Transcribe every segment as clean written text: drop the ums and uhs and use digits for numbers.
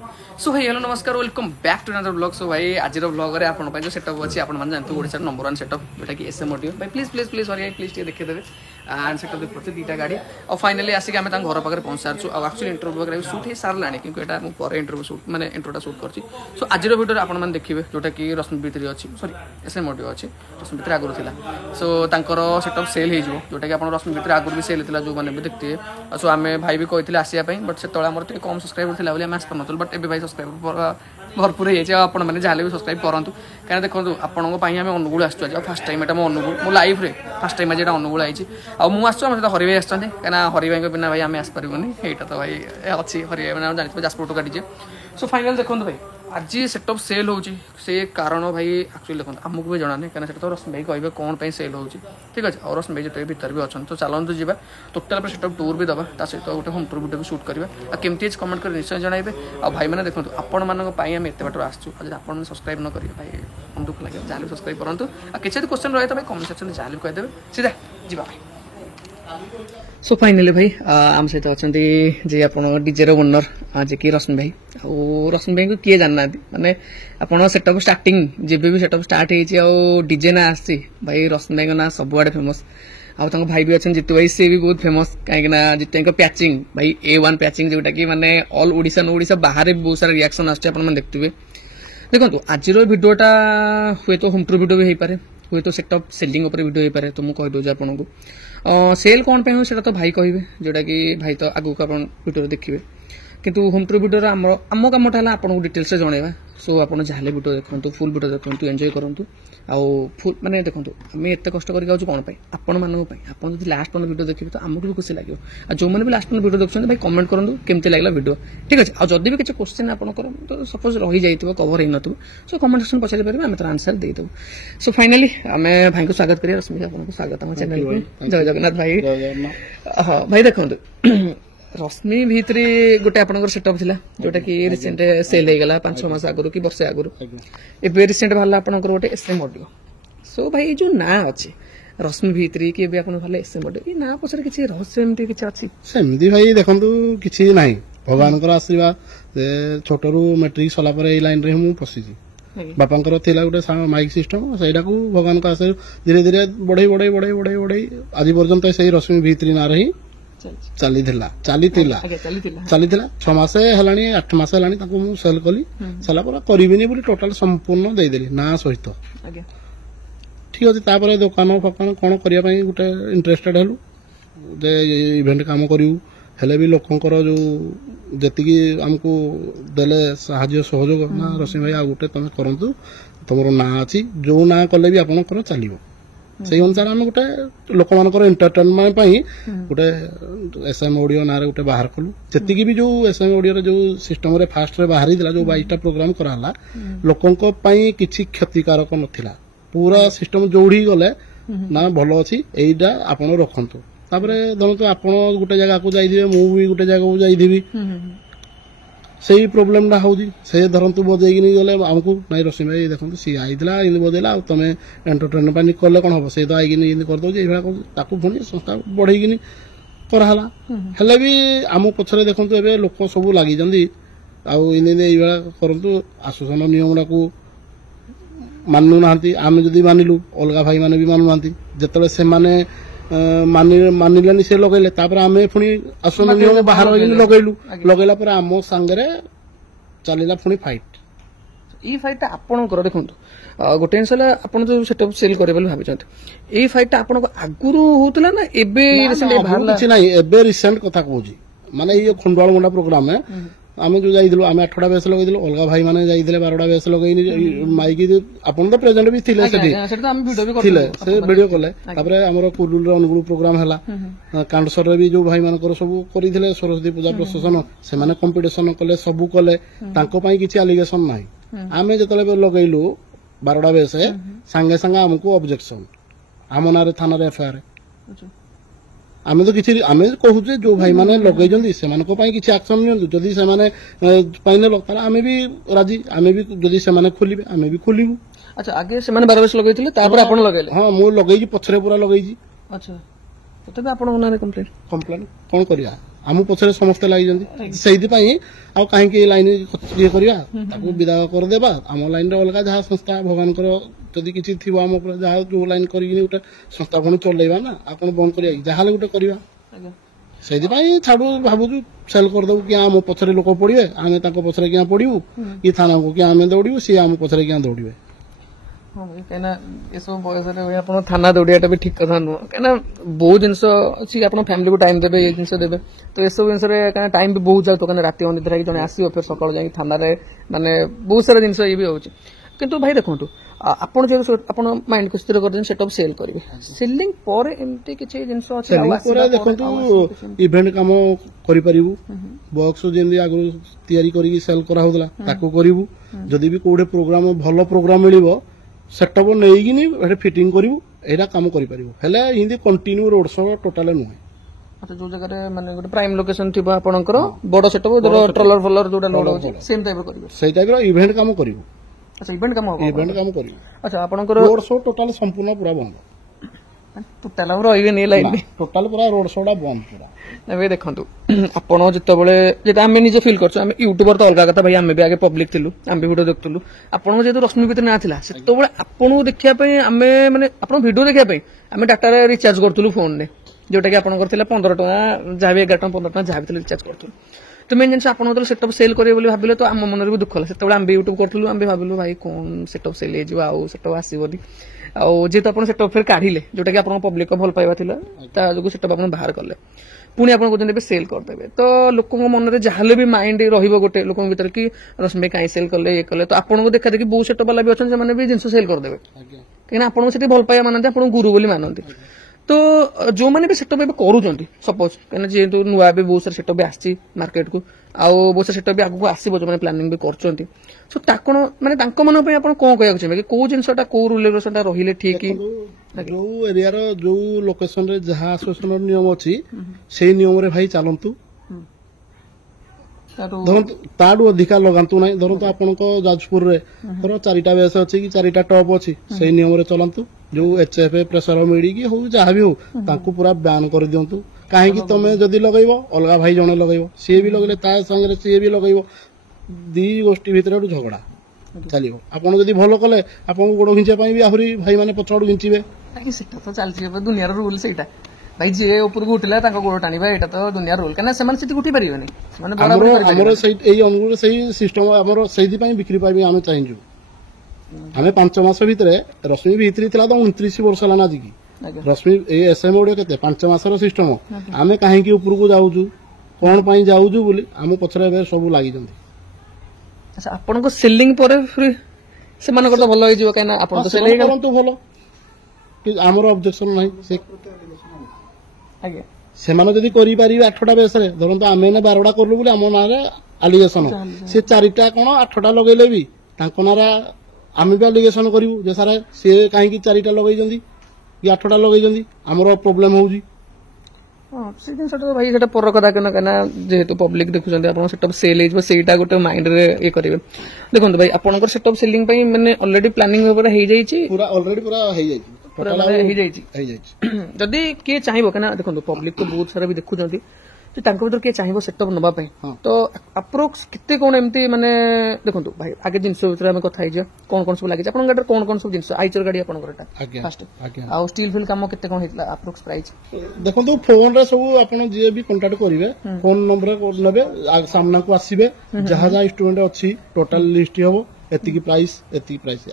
सो भाई हेलो नमस्कार welcome back to another blog. So भाई आज ब्लॉग में आप जो सेटअप अच्छी आप जानते ओडिशा नंबर 1 सेटअप जोटा कि एसएम ऑडियो भाई please please please sorry please देखिए एंड सेटअप देखते दुईटा गाड़ी और फाइनाली आसिक आम घर पाखे पहुँच सारी एक्चुअली इंटरव्यू वगैरह शूट हो सारा क्योंकि यहाँ मुझे इंटरव्यू शूट मैंने इंट्रोटा शूट कर। सो आज भिडियो आपने देखिए जोटा कि रश्मि भित्री अच्छी सॉरी एसएम ऑडियो अच्छी रश्मि भित्री आगुरी था। सो तर सेटअप सेल हो जोटा कि आप रश्मि भित्री आगुरी भी सेल होता जो मैंने भी देखते। सो आम भाई भी कहते आसापी बट से आम कम सब्सक्राइबर थी बोली आम आसपार बट ए भाई सब्सक्राइबर भरपूर हो मैंने जहाँ भी सब्सक्राइब करूँ कहीं देखो आपंप अनुगुल आसू आज फास्ट टाइम यहाँ अनुगुल मो लाइफ रे फास्ट टाइम आज अनुगुल आई मुझे आसो सहित हरि भाई आसते कहीं हरि भाई बिना भाई आम आसपारे यहाँ तो भाई अच्छी हरि भाई मैंने जानते जाजपुर टू काटिजे। सो फाइनाल देखो भाई आज सेटअप सेल हो कारण भाई एक्चुअली देखो आमको भी जाना नहीं कहीं तो रश्मि भाई कहे कौन पर सेल हो ठीक अच्छे और रश्मि भाई जो भीतर भी अच्छा तो चलते जी टोटाल सेटअप टूर भी दबा सहित गोटे होम टूर भिडियो भी शूट करवा केमती कमेंट कर निश्चय जनइबे आ भाई मैंने देखो आपण मानी एत बाट आसू आप सब्सक्राइब न करेंगे भाई मन दुख लगे जहाँ भी सब्सक्राइब करूँ आ किसी क्वेश्चन रही है कमेंट सेक्शन जहाँ भी कहीदेवे सीधा जी भाई। सो फाइनाली भाई आम सहित अच्छा जी आप डीजे ओनर जे कि रश्मि भाई आ रश्मि भाई को किए जानना माने आप सेटअप स्टार्टिंग जब भी सेटअप स्टार्ट हो डीजे ना आसी भाई रश्मि भाई ना सबुआड़े फेमस आउ भाई भी अच्छे जितु भाई सी भी बहुत फेमस कहीं जितु भाई पैचिंग भाई A1 पैचिंग जोटा कि माने ऑल ओडिशा नो ओडिशा बाहर बहुत सारा रिएक्शन आसते देखते देखो आज भिडियोटा हुए तो होम टूर भिडियो भी हो पारे हुए तो सेटअप सेलिंग उपर भिडियो हो पारे तो मुझे कहीदे आपको सेल कौन पे से तो भाई कहे जोटा कि भाई तो आगू भिडियो देखिए किंतु होम टूर भिडियो आम कामटा है आपको डिटेल्स जनइबा। सो आप जहाँ भिडियो देखते फुल भिडियो देखते एंजॉय करूँ आउ फुल माने देखो आम एत कष्ट करके कौन आपण मानी आप लास्ट पॉइंट भिडियो देखिए तो आमको भी खुशी लगे आ जो मैंने भी लास्ट पॉइंट भिडियो देखते भाई कमेंट करूँ केमती लगे भिडियो ठीक अच्छे आ जब भी किसी क्वेश्चन आपंकर तो सपोज रही जाइए कवर हो न सो कमेंट सेक्शन पचारि पारे आम तो आंसर देदेव। सो फाइनाली आम भाई को स्वागत करिए रश्मि आपको स्वागत आम चैनल पे जय जगन्नाथ भाई। हाँ भाई देखो रश्मि भित्री गोटे आपंकर सेटअप थिला जोटा कि रिसेंट सेल हो गला 5-6 मास आगु कि वर्षे आगु ए रिसेंट बाहर आपंकर गोटे एसएम ऑडियो। सो भाई जो ना अच्छे रश्मि भित्री कि भाई एसएम ऑडियो ना पछरे किसी रहस्य एमती किसी अच्छी सेमती भाई देखंतु किसी नाही भगवान आशीर्वाद छोटरू मैट्रिक सला पर ए लाइन रे मु पसी बापांकर थिला गोटे माइक सिस्टम सेटा को भगवान का आशीर्वाद धीरे धीरे बढ़ई बढ़ई बढ़ई बढ़ई बढ़ई आज पर्यंत से रश्मि भित्री ना रही चली 6 मास है 8 मास है सेल कली सारा पर करी बोली टोटाल संपूर्ण देदेली ना सहित ठीक अच्छे तापर दुकान फकान कौन करने गोटे इंटरेस्टेड हेलु जे इवेंट काम करूँ हेले भी लोकंकर जो जी आमको देले साहाଯ୍ୟ सहयोग ना रश्मि भाई आ गोटे तुम करूँ तुम ना अच्छी जो ना कले भी आपंकर चलो से अनुसार आम गोटे लोक मान एंटरटेनमेंट गोटे एसएम ऑडियो ना गोटे बाहर कलु जी भी जो एसएम ऑडियो जो सिस्टम रे फास्ट रे बाहरी दिला जो 22टा प्रोग्राम कराला लोकंक पई किछि क्षतिकारक नथिला पूरा सिस्टम जोड़ी गले ना भलो अछि एइडा आपण रखंतु तापरे धरंतु आपण गोटे जगह को जाई दिबे मु भी गोटे जगह को जाई दिबी सही प्रोब्लेम टा हो से धरंतु बजेगी गले आमको नाई रश्मि भाई देखो सी आईला इन बजेला तुम एंटरटेनमेंट कले कौन हम से तो आईकिन करदे पुणी संस्था बढ़ेगी कराला हेले भी आम पछरे देखो ए लोक सब लगी आईन करूँ आसोसन नियम गुड़ा मानु ना आम जदि मानिलु अलग भाई माने भी मानु ना जिते से मानिलानी से लगेले आम पुणी आसन नियम बाहर लगेलु लगेला पर आम सांगे चलला पुणी फाइट ये फाइट आपणकर देखो गोटे जिनस आप जो सेटअप सेल करेंगे भाई ये फाइट आप आगुरी होता ना किसी ना एबे रिसेंट कथा कहूँ माने ये खंडवाल मुंडा प्रोग्राम है आम जो जाइलु आम 8टा बेस लगे अलग भाई मैंने जाइए 12टा बेस लगे माइक आपन तो प्रेजेंट भी थिले से वीडियो कले आमर कुरुल अनुगुल प्रोग्राम है कांडसर भी जो भाई मानकर सब करते सरस्वती पूजा प्रशासन से कंपिटिशन कले सब कले किसी आलिगेसन ना आम जो लगेलु 12टा बेस सांगे सांगे आमको ऑब्जेक्शन आम ना थाना एफआईआर आम तो किसी आम कहूँ जो भाई मैंने लगे से किसी एक्शन निदी से आम भी राजी आम भी जदि से खोलिए आम भी खोलू। अच्छा आगे से 12 वर्ष लगे हाँ मुझे लगे पछरे पूरा लगे अच्छा तो आप कंप्लेन कौन करिया ଆମ ପଛରେ ସମସ୍ତେ ଲାଗିଛନ୍ତି ସେଇଥିପାଇଁ ଆଉ କାହିଁକି ଏ ଲାଇନ ଇଏ କରିବା ତାକୁ ବିଦାୟ କରିଦେବା ଆମ ଲାଇନରେ ଅଲଗା ଯାହା ସଂସ୍ଥା ଭଗବାନଙ୍କର ଯଦି କିଛି ଥିବ ଆମ ଉପରେ ଯାହା ଯୋଉ ଲାଇନ କରିକି ଗୋଟେ ସଂସ୍ଥା ପୁଣି ଚଲେଇବା ନା ଆଉ କଣ ବନ୍ଦ କରିବା କି ଯାହାହେଲେ ଗୋଟେ କରିବା ସେଇଥିପାଇଁ ଛାଡୁ ଭାବୁଛୁ ସେଲ୍ କରିଦେବୁ କି ଆମ ପଛରେ ଲୋକ ପଡିବେ ଆମେ ତାଙ୍କ ପଛରେ କିଆଁ ପଡିବୁ କି ଥାନାକୁ କିଆଁ ଆମେ ଦୌଡ଼ିବୁ ସିଏ ଆମ ପଛରେ କିଆଁ ଦୌଡ଼ିବେ ହଁ ଭାଇ କାହିଁକିନା ଏସବୁ ବୟସରେ ଭାଇ ଆପଣ ଥାନା ଦୌଡ଼ିବାଟା ବି ଠିକ କଥା ନୁହଁ କାହିଁକିନା ବହୁତ ଜିନିଷ ଅଛି ଆପଣ ଫ୍ୟାମିଲିକୁ ଟାଇମ ଦେବେ ଏ ଜିନିଷ ଦେବେ ତ ଏସବୁ ଜିନିଷରେ କାହିଁକିନା ଟାଇମ ବି ବହୁତ ଯାଉଥିବ କାହିଁକିନା ରାତି ଅନିଦ୍ରା ହେଇକି ଜଣେ ଆସିବ ଫେର ସକାଳୁ ଯାଇକି ଥାନାରେ ମାନେ ବହୁତ ସାରା ଜିନିଷ ଇଏ ବି ହଉଛି କିନ୍ତୁ ଭାଇ ଦେଖନ୍ତୁ ଆପଣ ଯେହେତୁ ଆପଣ ମାଇଣ୍ଡକୁ ସ୍ଥିର କରିଛନ୍ତି ସେଟା ସେଲ୍ କରିବେ ସେଲିଂ ପରେ ଏମିତି କିଛି ଜିନିଷ ଅଛି ଦେଖନ୍ତୁ ଇଭେଣ୍ଟ କାମ କରିପାରିବୁ ବକ୍ସ ଯେମିତି ଆଗରୁ ତିଆରି କରିକି ସେଲ୍ କରାହଉଥିଲା ତାକୁ କରିବୁ ଯଦି ବି କୋଉଠି ପ୍ରୋଗ୍ରାମ ଭଲ ପ୍ରୋଗ୍ରାମ ମିଳିବ ସେଟଅପ୍ ନେଇକିନି ଏଠି ଫିଟିଂ କରିବୁ ଏଇଟା କାମ କରିପାରିବୁ ହେଲେ ଏମିତି କଣ୍ଟିନ୍ୟୁ ରୋଡ ଶୋ ଟୋଟାଲ ନୁହେଁ ଯୋଉ ଜାଗାରେ ମାନେ ଗୋଟେ ପ୍ରାଇମ ଲୋକେସନ ଥିବ ଆପଣଙ୍କର ବଡ ସେଟଅପ୍ ଟ୍ରଲର ଫଲର ଯୋଉଟା ଲୋଡ ହଉଛି ସେମ୍ ଟାଇପ୍ କରିବେ ସେଇ ଟାଇପ୍ର ଇଭେଣ୍ଟ କାମ କରିବୁ ଆଚ୍ଛା ଇଭେଣ୍ଟ କାମ ହବ ଇଭେଣ୍ଟ କାମ କରିବୁ ଆଚ୍ଛା ଆପଣଙ୍କର ରୋଡ ଶୋ ଟୋଟାଲ ସମ୍ପୂର୍ଣ୍ଣ ପୁରା ବନ୍ଦ ଟୋଟାଲ ଆଉ ରହିବେନି ଲାଇନ ଟୋଟାଲ ପୁରା ରୋଡ ଶୋଟା ବନ୍ଦ ପୁରା ଏବେ ଦେଖନ୍ତୁ ଆପଣ ଯେତେବେଳେ ଯେଟା ଆମେ ନିଜେ ଫିଲ୍ କରୁଛୁ ଆମେ ୟୁଟ୍ୟୁବର ତ ଅଲଗା କଥା ଭାଇ ଆମେ ବି ଆଗେ ପବ୍ଲିକ ଥିଲୁ ଆମେ ବି ଭିଡିଓ ଦେଖୁଥିଲୁ ଆପଣଙ୍କ ଯେହେତୁ ରଶ୍ମି ଭିତରେ ନା ଥିଲା ସେତେବେଳେ ଆପଣଙ୍କୁ ଦେଖିବା ପାଇଁ ଆମେ ମାନେ ଆପଣଙ୍କ ଭିଡିଓ ଦେଖିବା ପାଇଁ ଆମେ ଡାଟାରେ ରିଚାର୍ଜ କରୁଥିଲୁ ଫୋନରେ ଯୋଉଟା କି ଆପଣଙ୍କର ଥିଲା 15 ଟଙ୍କା ଯାହା ବି 11 ଟଙ୍କା 15 ଟଙ୍କା ଯାହା ବି ଥିଲା ରିଚାର୍ଜ କରୁଥିଲୁ ତ ମେନ୍ ଜିନିଷ ଆପଣ ଯେତେବେଳେ ସେଟଅପ୍ ସେଲ୍ କରିବେ ବୋଲି ଭାବିଲେ ତ ଆମ ମନରେ ବି ଦୁଃଖ ହେଲା ସେତେବେଳେ ଆମେ ୟୁଟ୍ୟୁବ କରୁଥିଲୁ ଆମେ ଭାବିଲୁ ଭାଇ କଣ ସେଟଅପ୍ ସେଲ୍ ହେଇଯିବ ଆଉ ସେଟଅପ୍ ଆସିବନି ଆଉ ଯେହେତୁ ଆପଣ ସେଟଅପ୍ ଫେର କାଢିଲେ ଯୋଉଟା କି ଆପଣଙ୍କ ପବ୍ଲିକ ଭଲ ପାଇବା ଥିଲା ତା ଯୋଗୁଁ ସେଟଅପ୍ ଆପଣ ବାହାର କଲେ ପୁଣି ଆପଣ କହୁଛନ୍ତି ଏବେ ସେଲ୍ କରିଦେବେ ତ ଲୋକଙ୍କ ମନରେ ଯାହାହେଲେ ବି ମାଇଣ୍ଡ ରହିବ ଗୋଟେ ଲୋକଙ୍କ ଭିତରେ କି ରଶ୍ମି କାହିଁ ସେଲ୍ କଲେ ଇଏ କଲେ ତ ଆପଣଙ୍କୁ ଦେଖା ଦେଖି ବହୁତ ସେଟଅପ୍ ବାଲା ବି ଅଛନ୍ତି ସେମାନେ ବି ଜିନିଷ ସେଲ୍ କରିଦେବେ କାହିଁକିନା ଆପଣଙ୍କୁ ସେଠି ଭଲ ପାଇବା ମାନନ୍ତି ଆପଣଙ୍କୁ ଗୁରୁ ବୋଲି ମାନନ୍ତି ତ ଯୋଉମାନେ ବି ସେଟଅପ୍ ଏବେ କରୁଛନ୍ତି ସପୋଜ କାହିଁକିନା ଯେହେତୁ ନୂଆ ବି ବହୁତ ସାରା ସେଟଅପ୍ ବି ଆସିଛି ମାର୍କେଟକୁ ଆଉ ବହୁତ ସାରା ସେଟଅପ୍ ବି ଆଗକୁ ଆସିବ ଯୋଉମାନେ ପ୍ଲାନିଂ ବି କରୁଛନ୍ତି ସୋ ତାକଣ ମାନେ ତାଙ୍କ ମାନଙ୍କ ପାଇଁ ଆପଣ କଣ କହିବାକୁ ଚାହିଁବେ କି କୋଉ ଜିନିଷଟା କୋଉ ରୁଲ୍ ରେଗୁଲେସନଟା ରହିଲେ ଠିକ ଯୋଉ ଏରିଆର ଯୋଉ ଲୋକେସନରେ ଯାହା ଆସୋସିଏସନର ନିୟମ ଅଛି ସେଇ ନିୟମରେ ଭାଇ ଚାଲନ୍ତୁ ଧରନ୍ତୁ ତାଠୁ ଅଧିକା ଲଗାନ୍ତୁ ନାହିଁ ଧରନ୍ତୁ ଆପଣଙ୍କ ଯାଜପୁରରେ ଧର 4ଟା ବେସ୍ ଅଛି କି 4ଟା ଟପ୍ ଅଛି ସେଇ ନିୟମରେ ଚଲାନ୍ତୁ ଯୋଉ HF ପ୍ରେସର ମିଳିକି ହଉ ଯାହା ବି ହଉ ତାଙ୍କୁ ପୁରା ବ୍ୟାନ୍ କରିଦିଅନ୍ତୁ କାହିଁକି ତମେ ଯଦି ଲଗେଇବ ଅଲଗା ଭାଇ ଜଣେ ଲଗେଇବ ସିଏ ବି ଲଗେଇଲେ ତା ସାଙ୍ଗରେ ସିଏ ବି ଲଗେଇବ ଦି ଗୋଷ୍ଠୀ ଭିତରେ ଗୋଟେ ଝଗଡା ଚାଲିବ ଆପଣ ଯଦି ଭଲ କଲେ ଆପଣଙ୍କୁ ଗୋଡ ଘିଞ୍ଚିବା ପାଇଁ ବି ଆହୁରି ଭାଇମାନେ ପଛଆଡୁ ଘିଞ୍ଚିବେ ସେଟା ତ ଚାଲିଛି ଏବେ ଦୁନିଆର ରୁଲ୍ ସେଇଟା ଭାଇ ଯିଏ ଉପରକୁ ଉଠିଲା ତାଙ୍କ ଗୋଡ ଟାଣିବା ଏଇଟା ତ ଦୁନିଆ ରୁଲ୍ କାହିଁକିନା ସେମାନେ ସେଠି ଉଠି ପାରିବେନି ଆମର ସେଇ ଏଇ ଅନୁଗୁଳରେ ସେଇ ସିଷ୍ଟମ ଆମର ସେଇଥିପାଇଁ ବିକ୍ରି ପାଇଁ ଆମେ ଚାହିଁଛୁ ଆମେ 5 ମାସ ଭିତରେ ରଶ୍ମି ଭିତରେ ଥିଲା ତ 29 ବର୍ଷ ହେଲା ଆଜିକି ରଶ୍ମି ଏଇ SM ଓଡିଓ କେତେ 5 ମାସର ସିଷ୍ଟମ ଆମେ କାହିଁକି ଉପରକୁ ଯାଉଛୁ କଣ ପାଇଁ ଯାଉଛୁ ବୋଲି ଆମ ପଛରେ ଏବେ ସବୁ ଲାଗିଛନ୍ତି ଆପଣଙ୍କ ସେଲିଂ ପରେ ସେମାନଙ୍କର ତ ଭଲ ହେଇଯିବ କାହିଁକିନା ଆପଣ ତ ସେଲିଂ କରନ୍ତୁ ଭଲ ଆମର ଅବଜେକ୍ସନ ନାହିଁ ଆଜ୍ଞା ସେମାନେ ଯଦି କରିପାରିବେ 8ଟା ବେସରେ ଧରନ୍ତୁ ଆମେ 12ଟା କରିଲୁ ବୋଲି ଆମ ନାଁରେ ଆଲିଗେସନ ସେ 4ଟା କଣ 8ଟା ଲଗେଇଲେ ବି ତାଙ୍କ ନାଁରେ ଆମେ ବି ଆଲିଗେସନ କରିବୁ ଯେ ସାରା ସିଏ କାହିଁକି 4ଟା ଲଗେଇଛନ୍ତି କି 8ଟା ଲଗେଇଛନ୍ତି ଆମର ପ୍ରୋବ୍ଲେମ ହଉଛି ସେ ଜିନିଷଟା ଭାଇ ସେଟା ପର କଥା କାହିଁକିନା ଯେହେତୁ ପବ୍ଲିକ ଦେଖୁଛନ୍ତି ଆପଣ ସେଟଅପ୍ ସେଲ୍ ହେଇଯିବ ସେଇଟା ଗୋଟେ ମାଇଣ୍ଡରେ ଇଏ କରିବେ ଦେଖନ୍ତୁ ଭାଇ ଆପଣଙ୍କର ସେଟଅପ୍ ସେଲିଂ ପାଇଁ ମାନେ ଅଲରେଡି ପ୍ଲାନିଂ ହେଇଯାଇଛି ପୁରା ଅଲରେଡି ପୁରା ହେଇଯାଇଛି ଯଦି କିଏ ଚାହିଁବ କାହିଁକିନା ଦେଖନ୍ତୁ ପବ୍ଲିକ ତ ବହୁତ ସାରା ବି ଦେଖୁଛନ୍ତି ଯେ ତାଙ୍କ ଭିତରେ କିଏ ଚାହିଁବ ସେଟଅପ୍ ନେବା ପାଇଁ ତ ଆପ୍ରୋକ୍ସ କେତେ କଣ ଏମିତି ମାନେ ଦେଖନ୍ତୁ ଭାଇ ଆଗେ ଜିନିଷ ଭିତରେ ଆମେ କଥା ହେଇଯିବା କଣ କଣ ସବୁ ଲାଗିଛି ଆପଣଙ୍କ ଗାଡିରେ କଣ କଣ ସବୁ ଜିନିଷ ଆଇଚର ଗାଡି ଆପଣଙ୍କର ଫାଷ୍ଟ ଆଉ ଷ୍ଟିଲ୍ ଫିଲ୍ କାମ କେତେ କଣ ହେଇଥିଲା ଆପ୍ରୋକ୍ସ ପ୍ରାଇସ୍ ଦେଖନ୍ତୁ ଫୋନରେ ସବୁ ଆପଣ ଯିଏ ବି କଣ୍ଟାକ୍ଟ କରିବେ ଫୋନ ନମ୍ବର ନେବେ ସାମ୍ନାକୁ ଆସିବେ ଯାହା ଯାହା ଇନଷ୍ଟ୍ରୁମେଣ୍ଟ ଅଛି ଟୋଟାଲ ଲିଷ୍ଟ ହବ ଏତିକି ପ୍ରାଇସ୍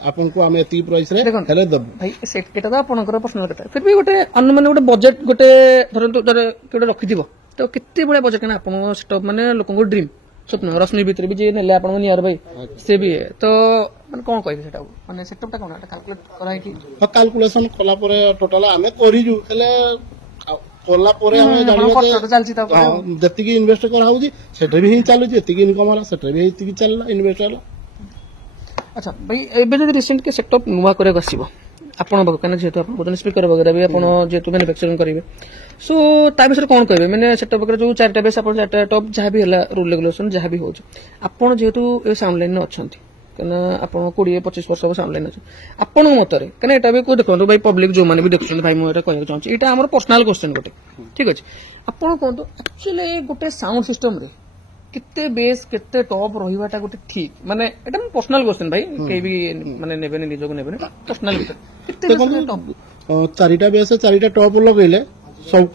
ଆପଣଙ୍କୁ ଆମେ ଏତିକି ପ୍ରାଇସ୍ ରେ ହେଲେ ଦେବୁ ଭାଇ ଏଟା ତ ଆପଣଙ୍କର ପର୍ସନାଲ କଥା ଫିର ବି ଗୋଟେ ମାନେ ଗୋଟେ ବଜେଟ ଗୋଟେ ଧରନ୍ତୁ ଗୋଟେ ରଖିଥିବ ତ କେତେ ଭଳିଆ ବଜେଟ କାହିଁକିନା ଆପଣଙ୍କ ସେଟଅପ୍ ମାନେ ଲୋକଙ୍କ ଡ୍ରିମ୍ ସ୍ୱପ୍ନ ରଶ୍ମି ଭିତରେ ବି ଯିଏ ନେଲେ ଆପଣଙ୍କ ନିଆର ଭାଇ ସେ ବି ତ ମାନେ କଣ କହିବେ ସେଟା ମାନେ ସେଟଅପ୍ଟା କଣ କାଲକୁଲେଟ କରାହେଇକି କାଲକୁଲେସନ କଲା ପରେ ଟୋଟାଲ ଆମେ କରିଛୁ ହେଲେ କଲା ପରେ ଆମେ ଜାଣିବା ଯେତିକି ଇନଭେଷ୍ଟ କରାହଉଛି ସେଟା ବି ହିଁ ଚାଲୁଛି ଏତିକି ଇନକମ୍ ହେଲା ସେଟା ବି ଏତିକି ଚାଲିଲା ଇନଭେଷ୍ଟ ହେଲା ଆଚ୍ଛା ଭାଇ ଏବେ ଯଦି ରିସେଣ୍ଟ କି ସେଟଅପ୍ ନୂଆ କରିବାକୁ ଆସିବ ଆପଣ କାହିଁକିନା ଯେହେତୁ ଆପଣ କହୁଛନ୍ତି ସ୍ପିକର ବଗେରା ବି ଆପଣ ଯେହେତୁ ମ୍ୟାନୁଫ୍ୟାକ୍ଚରିଂ କରିବେ ସୋ ତା ବିଷୟରେ କଣ କହିବେ ମାନେ ସେଟଅପ୍ ବଗେରା ଯୋଉ 4ଟା ବେସ୍ ଆପଣ 4ଟା ଟପ୍ ଯାହା ବି ହେଲା ରୁଲ୍ ରେଗୁଲେସନ ଯାହା ବି ହଉଛି ଆପଣ ଯେହେତୁ ଏ ସାଉଣ୍ଡ ଲାଇନରେ ଅଛନ୍ତି ତ କାହିଁକିନା ଆପଣ 20-25 ବର୍ଷ ହେବ ସାଉଣ୍ଡ ଲାଇନ୍ ଅଛି ଆପଣଙ୍କ ମତରେ କାହିଁକିନା ଏଇଟା ବି ଦେଖନ୍ତୁ ଭାଇ ପବ୍ଲିକ ଯୋଉମାନେ ବି ଦେଖୁଛନ୍ତି ଭାଇ ମୁଁ ଏଇଟା କହିବାକୁ ଚାହୁଁଛି ଏଇଟା ଆମର ପର୍ସନାଲ କ୍ୱେଶ୍ଚନ ଗୋଟେ ଠିକ ଅଛି ଆପଣ କୁହନ୍ତୁ ଆକ୍ଚୁଆଲି ଗୋଟେ ସାଉଣ୍ଡ ସିଷ୍ଟମରେ କେତେ ବେସ୍ କେତେ ଟପ୍ ରହିବାଟା ଗୋଟେ ଠିକ ମାନେ ଏଇଟା ମୁଁ ପର୍ସନାଲ କ୍ୱେଶ୍ଚନ ଭାଇ କେହି ବି ମାନେ ନେବେନି ନିଜକୁ ନେବେନି ପର୍ସନାଲ କେତେ ଟପ୍ 4ଟା ବେସ୍ 4ଟା ଟପ୍ ଲଗେଇଲେ ସବୁ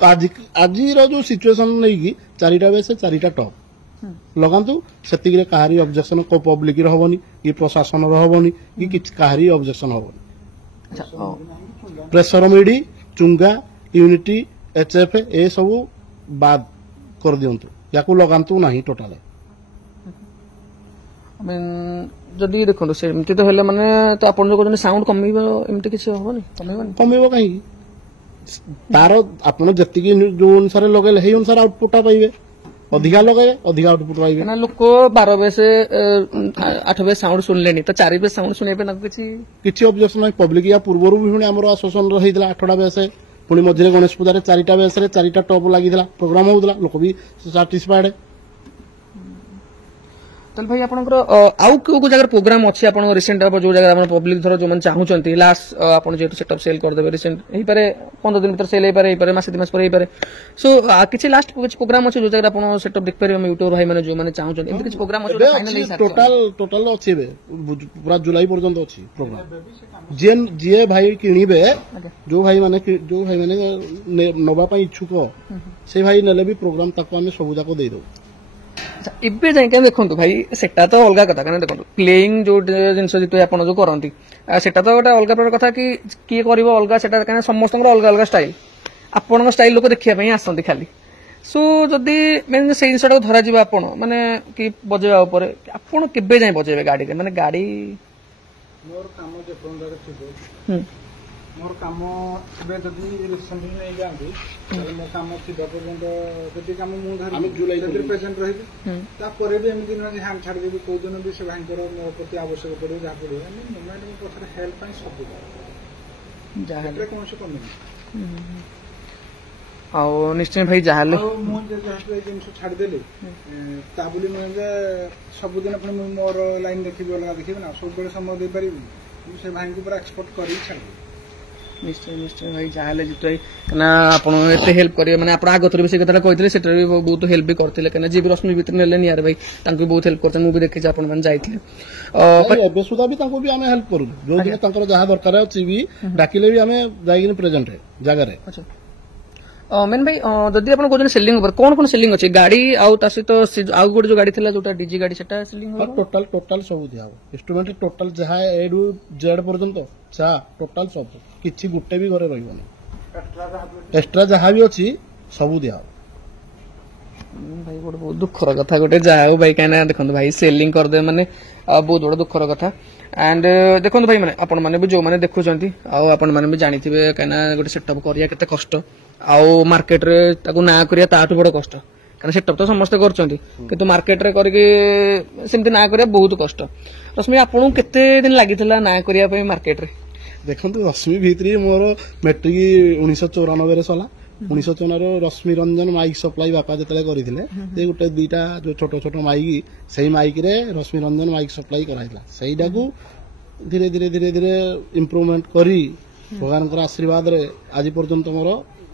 ଆଜିର ଯୋଉ ସିଚୁଏସନ ନେଇକି 4ଟା ବେସ୍ 4ଟା ଟପ୍ ଲଗାନ୍ତୁ ସେତିକିରେ କାହାରି ଅବଜେକ୍ସନ କୋ ପବ୍ଲିକର ହବନି କି ପ୍ରଶାସନର ହବନି କି କିଛି କାହାରି ଅବଜେକ୍ସନ ହବନି ପ୍ରେସର ମିଡି ଚୁଙ୍ଗା ୟୁନିଟି ଏଚଏଫ ଏ ସବୁ ବାଦ କରିଦିଅନ୍ତୁ ୟାକୁ ଲଗାନ୍ତୁ ନାହିଁ ଟୋଟାଲ ଯଦି ଦେଖନ୍ତୁ ସେମିତି ତ ହେଲେ ମାନେ ତ ଆପଣ ଯୋଉ କହୁଛନ୍ତି ସାଉଣ୍ଡ କମିବ ଏମିତି କିଛି ହବନି କମିବ କାହିଁକି ତାର ଆପଣ ଯେତିକି ଯୋଉ ଅନୁସାରେ ଲଗେଇଲେ ସେଇ ଅନୁସାରେ ଆଉଟପୁଟଟା ପାଇବେ ଅଧିକା ଲଗେଇବେ ଅଧିକା ଆଉଟପୁଟ ପାଇବେ ନା ଲୋକ 12 ବେସ୍ 8 ବେସ୍ ସାଉଣ୍ଡ ଶୁଣିଲେନି ତ 4 ବେସ୍ ସାଉଣ୍ଡ ଶୁଣିବା ପାଇଁ ତାଙ୍କୁ କିଛି ଅବଜେକ୍ସନ ନାହିଁ ପବ୍ଲିକ ୟା ପୂର୍ବରୁ ବି ପୁଣି ଆମର ଆସୋସିଏସନର ହେଇଥିଲା 8ଟା ବେସ୍ ପୁଣି ମଝିରେ ଗଣେଶ ପୂଜାରେ 4ଟା ବେସ୍ରେ 4ଟା ଟପ୍ ଲାଗିଥିଲା ପ୍ରୋଗ୍ରାମ ହଉଥିଲା ଲୋକ ବି ସାଟିସ୍ଫାଏଡ୍ ତାହେଲେ ଭାଇ ଆପଣଙ୍କର ଆଉ କୋଉ ଜାଗାରେ ପ୍ରୋଗ୍ରାମ ଅଛି ଆପଣଙ୍କ ରିସେଣ୍ଟ ହବ ଯୋଉ ଜାଗାରେ ଆପଣ ପବ୍ଲିକ ଧର ଯୋଉମାନେ ଚାହୁଁଛନ୍ତି ଲାଷ୍ଟ ଆପଣ ଯେହେତୁ ସେଟଅପ୍ ସେଲ୍ କରିଦେବେ ରିସେଣ୍ଟ ହେଇପାରେ 15 ଦିନ ଭିତରେ ସେଲ୍ ହେଇପାରେ ମାସେ 2 ମାସ ପରେ ହେଇପାରେ ସୋ କିଛି ଲାଷ୍ଟ କିଛି ପ୍ରୋଗ୍ରାମ ଅଛି ଯୋଉ ଜାଗାରେ ଆପଣ ସେଟଅପ୍ ଦେଖିପାରିବେ ଆମ ୟୁଟ୍ୟୁବର ଭାଇ ମାନେ ଯୋଉମାନେ ଚାହୁଁଛନ୍ତି ଏମିତି କିଛି ପ୍ରୋଗ୍ରାମ ଅଛି ଟୋଟାଲ ଅଛି ଏବେ ପୁରା ଜୁଲାଇ ପର୍ଯ୍ୟନ୍ତ ଅଛି ପ୍ରୋଗ୍ରାମ ଯିଏ ଭାଇ କିଣିବେ ଯୋଉ ଭାଇ ମାନେ ନବା ପାଇଁ ଇଚ୍ଛୁକ ସେ ଭାଇ ନେଲେ ବି ପ୍ରୋଗ୍ରାମ ତାକୁ ଆମେ ସବୁ ଯାକ ଦେଇଦେବୁ ଏବେ ଯାଇକି ଦେଖନ୍ତୁ ଭାଇ ସେଟା ତ ଅଲଗା କଥା କାରଣ ଦେଖନ୍ତୁ ପ୍ଲେଇଂ ଯୋଉ ଜିନିଷ ଯେତେ ଆପଣ ଯୋଉ କରନ୍ତି ସେଟା ତ ଗୋଟେ ଅଲଗା ପ୍ରକାର କଥା କି କିଏ କରିବ ଅଲଗା ସେଟା କାରଣ ସମସ୍ତଙ୍କର ଅଲଗା ଅଲଗା ଷ୍ଟାଇଲ ଆପଣଙ୍କ ଷ୍ଟାଇଲ ଲୋକ ଦେଖିବା ପାଇଁ ଆସନ୍ତି ଖାଲି ସୋ ଯଦି ସେଇ ଜିନିଷଟାକୁ ଧରାଯିବ ଆପଣ ମାନେ କି ବଜେଇବା ଉପରେ ଆପଣ କେବେ ଯାଇ ବଜେଇବେ ଗାଡିରେ ମାନେ ଗାଡି ମୋର କାମ ଯେପର୍ଯ୍ୟନ୍ତ ଥିବ ମୋର କାମ ଏବେ ଯଦି ରିସେଣ୍ଟଲି ନେଇଯାଆନ୍ତି ତାହେଲେ ମୋ କାମ ଥିବା ପର୍ଯ୍ୟନ୍ତ ଯଦି କାମ ମୁଁ ଧରି ପ୍ରେଜେଣ୍ଟ ରହିବି ତାପରେ ବି ଏମିତି ନୁହେଁ ଯେ ହ୍ୟାଣ୍ଡ ଛାଡ଼ିଦେବି କୋଉ ଦିନ ବି ସେ ଭାଇଙ୍କର ମୋ ପ୍ରତି ଆବଶ୍ୟକ ପଡ଼ିବ ଯାହା ପଡ଼ିବ ଆମେ ମୁଭମେଣ୍ଟ ମୋ ପଛରେ ହେଲ୍ପ ପାଇଁ ସବୁ ଯାହା କୌଣସି କମି ଆଉ ନିଶ୍ଚୟ ଭାଇ ଯାହାହେଲେ ମୁଁ ଯେହେତୁ ଏଇ ଜିନିଷ ଛାଡ଼ିଦେଲି ତା ବୋଲି ନୁହେଁ ଯେ ସବୁଦିନ ପୁଣି ମୁଁ ମୋର ଲାଇନ ଦେଖିବି ଅଲଗା ଦେଖିବି ନା ସବୁବେଳେ ସମୟ ଦେଇପାରିବି ମୁଁ ସେ ଭାଇଙ୍କୁ ପୁରା ଏକ୍ସପୋର୍ଟ କରିକି ଛାଡ଼ିବି ନିଶ୍ଚୟ ନିଶ୍ଚୟ ଭାଇ ଯାହାହେଲେ ଜିତୁ ଭାଇ କାହିଁକିନା ଆପଣ ଏତେ ହେଲ୍ପ କରିବେ ମାନେ ଆପଣ ଆଗଥର ବି ସେ କଥାଟା କହିଥିଲେ ସେଟାରେ ବି ବହୁତ ହେଲ୍ପ ବି କରିଥିଲେ କାହିଁକିନା ଯିଏ ବି ରଶ୍ମି ଭିତରେ ନେଲେ ନିଆର ଭାଇ ତାଙ୍କୁ ବି ବହୁତ ହେଲ୍ପ କରିଛନ୍ତି ମୁଁ ବି ଦେଖିଛି ଆପଣ ମାନେ ଯାଇଥିଲେ ଏବେ ସୁଦ୍ଧା ବି ତାଙ୍କୁ ବି ଆମେ ହେଲ୍ପ କରୁଛୁ ଯୋଉଦିନ ତାଙ୍କର ଯାହା ଦରକାର ଅଛି ବି ଡାକିଲେ ବି ଆମେ ଯାଇକିନି ପ୍ରେଜେଣ୍ଟ ଜାଗାରେ मेन भाई जदि आप कहते सेलिंग कौन कौन सेलिंग अच्छी गाड़ी आउ ता सहित आउ गोटे जो गाड़ी थिला जोटा डीजी गाड़ी सेटा सेलिंग टोटल सब दिया इंस्ट्रूमेंट टोटल जहाँ ए टू जेड पर्यंत जहाँ टोटल सब किसी गुटे भी घरे रही एक्स्ट्रा जहाँ भी अच्छी सब दिया भाई गोटे बहुत दुखर कथा गोटे जाओ भाई कहीं देखो भाई सेलिंग करदे माने बहुत बड़ा दुखर कथा एंड देखो भाई मैंने आपण मैंने भी जो मैंने देखुं आपण मैंने भी जानी कहीं गोटे सेटअप करिया केते कष्ट आउ मार्केट रे ताकू ना करिया ताठू बड़ कष्ट कारण सेटअप तो समस्त करछंती किंतु मार्केट रे करके सेमती ना करिया बहुत कष्ट रश्मि आपन केते दिन लागितला ना करिया पई मार्केट रे देखंतु रश्मि भीतरी मोर मैट्रिक 1994 रे सला 1994 रश्मि रंजन माइक सप्लाई बापा जतले करिथिले ते गुटे दुईटा जो छोटो छोटो माइक सेही माइक रे रश्मि रंजन माइक सप्लाई कराइला सेहीटाकू धीरे धीरे धीरे धीरे इम्प्रूवमेंट करी भगवान आशीर्वाद रे आज पर्यंत मोर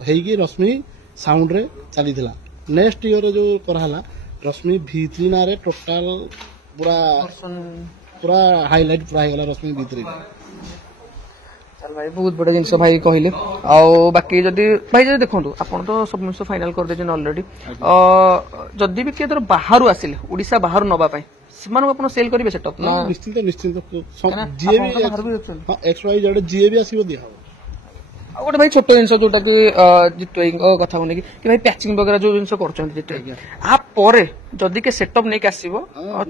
हेगी रश्मि साउंड रे चली नेक्स्ट ईयर जो कराला रश्मि भित्री रे टोटाल पूरा हाईलाइट पूरा हो गला रश्मि भित्री चल भाई बहुत बड़ा जिनस भाई कहले आउ बाकी जदि भाई जदि देखंतु आपण तो सब जिनस फाइनल कर देजन ऑलरेडी जदि भी केदर बाहर आसिले ओडिसा बाहर नबा पई सिमान आपण सेल करिवे सेटअप ना निश्चित निश्चित जीए भी एक्स वाई जेड जीए भी आसीबो दिया गोटे भाई छोट जिन जोटा कि जितु कथा कहने कि भाई पैचिंग वगैरह जो जिन कर जदि के सेटअप नहीं आसो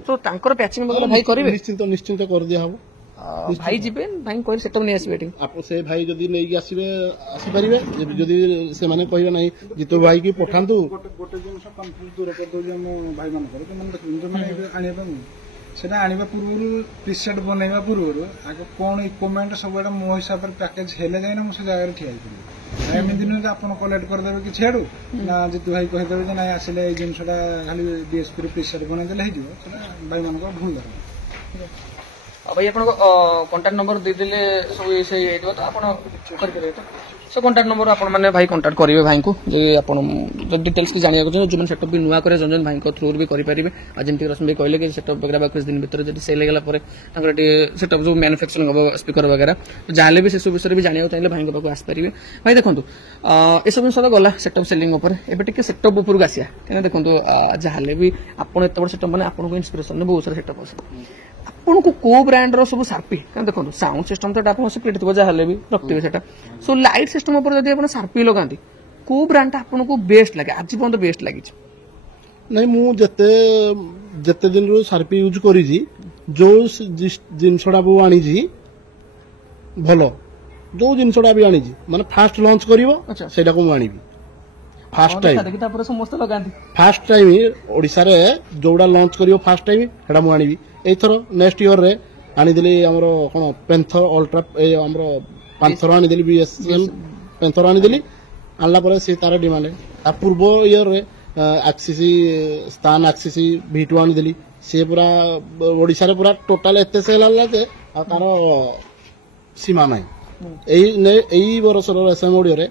तो पैचिंग वगैरह भाई करेंगे निश्चिंत निश्चिंत कर दिया हम भाई जीवे भाई कह सेटअप नहीं आसबे आप से भाई जदि नहीं आसीबे आसी परिबे जदि से माने कहबे नहीं जितु भाई की पठांतु गोटे जिन कंफ्यूज दूर कर दो हम भाई मान कर जो माने आनिबा सेटा आनिबा पूर्व प्रीसेट बनैबा पूर्व आगे कौन इक्विपमेंट सब मो हिसाब से पैकेज हेले जाए ना से जगह ठिया एमती नुहे आप कलेक्ट करदेवे कि आड़ू ना जितु भाई कहीदेवे ना आसिले जिनसा खाली डीएसपी प्रीसेट बनईदे भाई मान भूल भाई आप कंटाक्ट नंबर देदेले सब ये तो आप करेंगे तो सो कंटाक्ट नंबर आप भाई कंटाक्ट करेंगे भाई को आप डिटेल्स की जाना जो मैंने सेटअप भी नुआ करे जन भाई थ्रू भी करेंगे जमी रश्मि भाई कहले कि सेटअप वगैरह कुछ दिन भर जब सेल होगा सेटअप जो मैनुफैक्चरिंग हम स्पीकर वगैरह जहाँ भी से सब विषय भी जाना चाहिए भाई पाक आसपारे भाई देखो ये सब जिन गला सेटअप सेलिंग एवं सेटअप उपरक आसा क्या देखो जहाँ भी आप सेटअप मैंने आपको इंस्पिरेशन बहुत सारा सेटअप अच्छे आपको को ब्रांड सब सार्पी क्या देखो साउंड सिस्टम तो आप सिक्रेट थोड़ा जहाँ भी रखिए से सो लाइट सिस्टम जब आप सार्पी लगाती को ब्रांड आपको बेस्ट लगे आज पर्यंत बेस्ट लगी नहीं मुझे जिते दिन सार्पी यूज कर जो जिनसा वो आनी भल जो जिनसा भी आनी माने फास्ट लॉन्च कर आनी फास्ट टाइम समस्त लगाती फास्ट टाइम ओडिशा रे जोड़ा लॉन्च करियो फास्ट टाइम हेडा मु आनिबी एथरो नेक्स्ट ईयर रे आनी देली हमरो कोन पेंथर अल्ट्रा ए हमरो पांथर आनी देली बीएसएल पेंथर आनी देली आनला परे से तार डिमांड आ पूर्व ईयर रे एक्सिसी स्थान एक्सिसी V2 आनी देली से पूरा ओडिशा रे पूरा टोटल एते सेल आला जे आ तार सीमा नै एई बरस रो एसएम ओडियो रे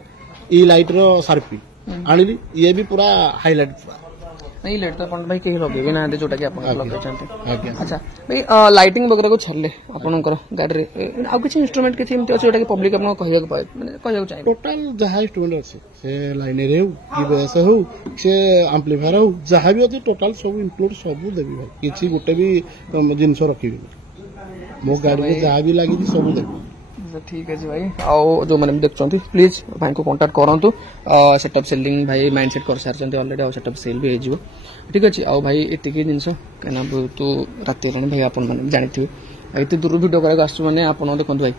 ई लाइट रो सार्पी आनिली ये भी पूरा हाईलाइट नहीं लाइट तो अपन भाई कहीं लगे ना जोटा कि आप लगे अच्छा भाई लाइटिंग वगैरह को छाड़ले आपनकर गाड़ी रे आ किछ इंस्ट्रूमेंट किछ एमती अछि जोटा कि पब्लिक आपन कहिया को माने कहिया को चाहिए टोटल जहा इंस्ट्रूमेंट अछि से लाइनर हो कि बेस हो से एम्पलीफायर हो जहा भी अछि टोटल सब इंक्लूड सब देबी भाई किछि गुटे भी जिंस रखिबी मो गाड़ी में जहा भी लागि सब देबी ठीक है भाई आओ जो मैंने देखते प्लीज भाई को कांटेक्ट करूँ सेटअप सेलिंग भाई माइंड सेट कर सारी अलरेडी आ सेटअप सेल भी हो ठीक अच्छे आओ भाई एतिक जिन कहीं बहुत राति भाई आप जानी एत दूर भिडियो कराक आसु मैंने आप देखो भाई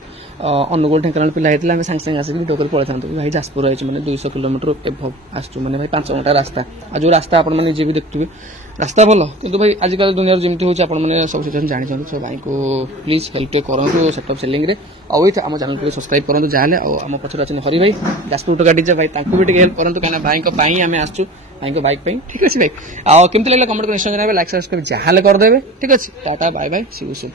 अनुगुल ढेंकानाल पिला होता है सागे सागे आसिक भिडियो कर पड़े था भाई जाजपुर रही मैंने 200 किलोमीटर एभव आसु मैंने भाई 5 घंटा रास्ता आ जो रास्ता आप जी भी देखते रास्ता भल किंतु भाई आजिकल दुनिया जमी हो सब सिचुएसन जानते सो भाई को प्लीज हेल्प टे करूँ सेटअप सेलिंग आम चैनल को सब्सक्राइब करूँ जहाँ आम पचर अच्छे हरि भाई जाजपुर गाड़ी भाई भी हेल्प करूँ कहीं भाई आम आसू भाई को बाइक ठीक अच्छे भाई आमती लगे कमेंट कर लाइक सब्सक्राइब जहाँ करदे ठीक अच्छे ta ta bye bye see you soon.